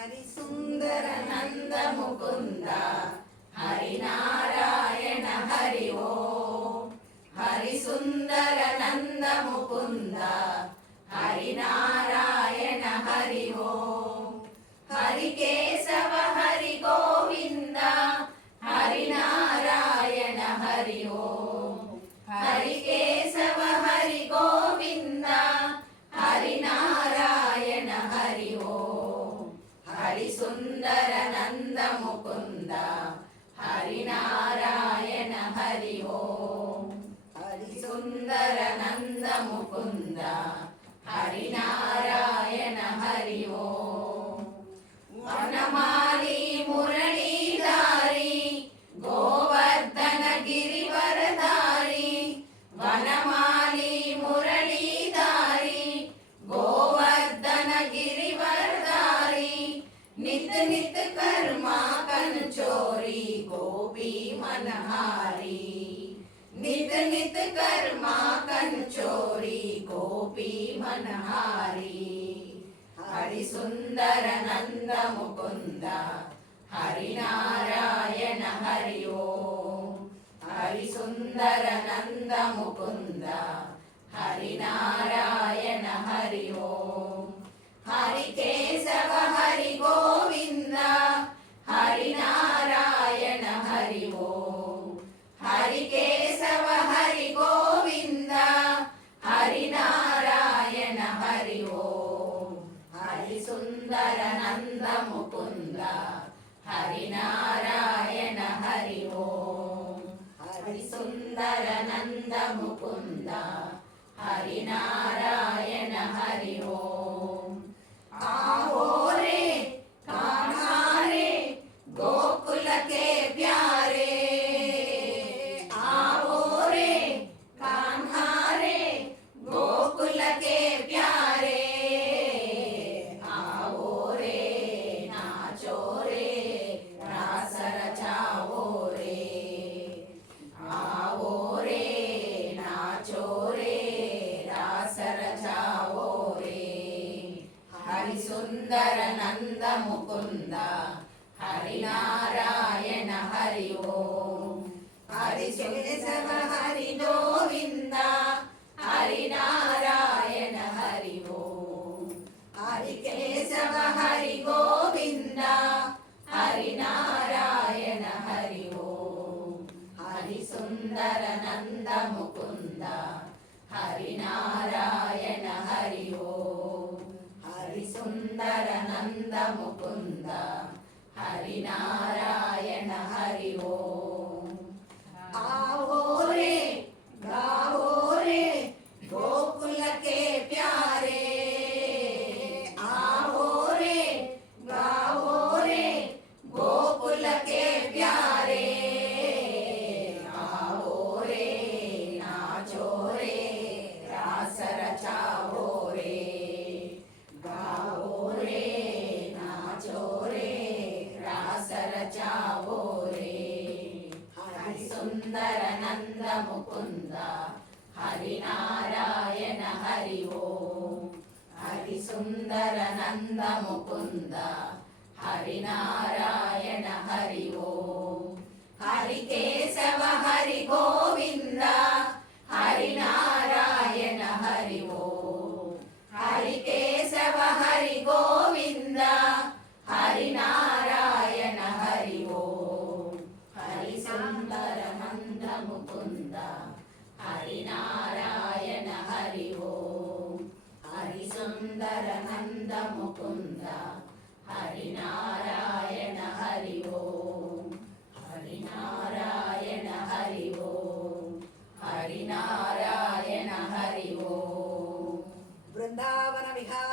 హరి సుందర నంద ముకుంద హరి నారాయణ హరి ఓం. హరి సుందర నంద ముకుంద హరి నారాయణ హరి ఓం. హరి కేశవ హరి గోవింద హరి నారాయణ హరి ఓం. హరి కేశవ హరి గోవింద హరి నారాయణ హరి ఓం. హరి సుందర నంద ముకుంద హరి నారాయణ హరి ఓం. హరి సుందర నంద ముకుంద హరి నారాయణ హరి ఓం. వనమాలి మురళీధారి గోవర్ధన గిరివరధారి. వనమాలి మురళీధారి గోవర్ధన గిరివరధారి. नित नित कर्मा कन चोरी गोपी मनहारी. नित नित कर्मा कन चोरी गोपी मनहारी. हरि सुंदर नंद मुकुंद हरि नारायण हरि ओम. हरि सुंदर नंद मुकुंद हरि नारायण हरि ओम. हरि केशव हरि गोविंद हरि नारायण हरि ओम. हरि केशव हरि गोविंद हरि नारायण हरि ओम. हरि सुंदर नंद मुकुंद हरि नारायण हरि ओम. हरि सुंदर नंद मुकुंद हरि नारायण हरि ओम. आओ रे कान्हा रे गोकुल के प्यारे. आओ रे कान्हा रे गोकुल के प्यारे. आओ रे नाचो रे रास रचाओ रे. आओ रे नाचो रे रास रचाओ रे. हरि सुंदर नंद मुकुंद हरि नारायण हरि ओम. हरि केशव हरि गोविंद हरि नारायण हरि ओम. हरि केशव हरि गोविंद हरि नारायण हरि ओम. हरि सुंदर नंद मुकुंद हरि नारायण हरि ओम. हरि सुंदर नंद मुकुंद हरि नारायण हरि ओम. आओ रे गाओ रे गोकुल के प्यारे. आओ रे गाओ रे गोकुल के प्यारे. आओ रे नाचो रे रास रचाओ रे. गाओ रे नाचो रे रास रचाओ रे. हरि सुंदर नंद मुकुंद हरि नारायण हरि ओम. हरि सुंदर नंद मुकुंद हरि नारायण हरि ओम. हरि केशव हरि गोविंद हरि नारायण हरि ओम. हरि केशव हरि गोविंद हरि नारायण हरि ओम. हरि सुंदर नंद मुकुंद हरि नारायण हरि ओम. हरि सुंदर नंद मुकुंद हरि नारायण हरि ओम. हरि नारायण हरि ओम. हरि नारायण हरि ओम. वृंदावन विहार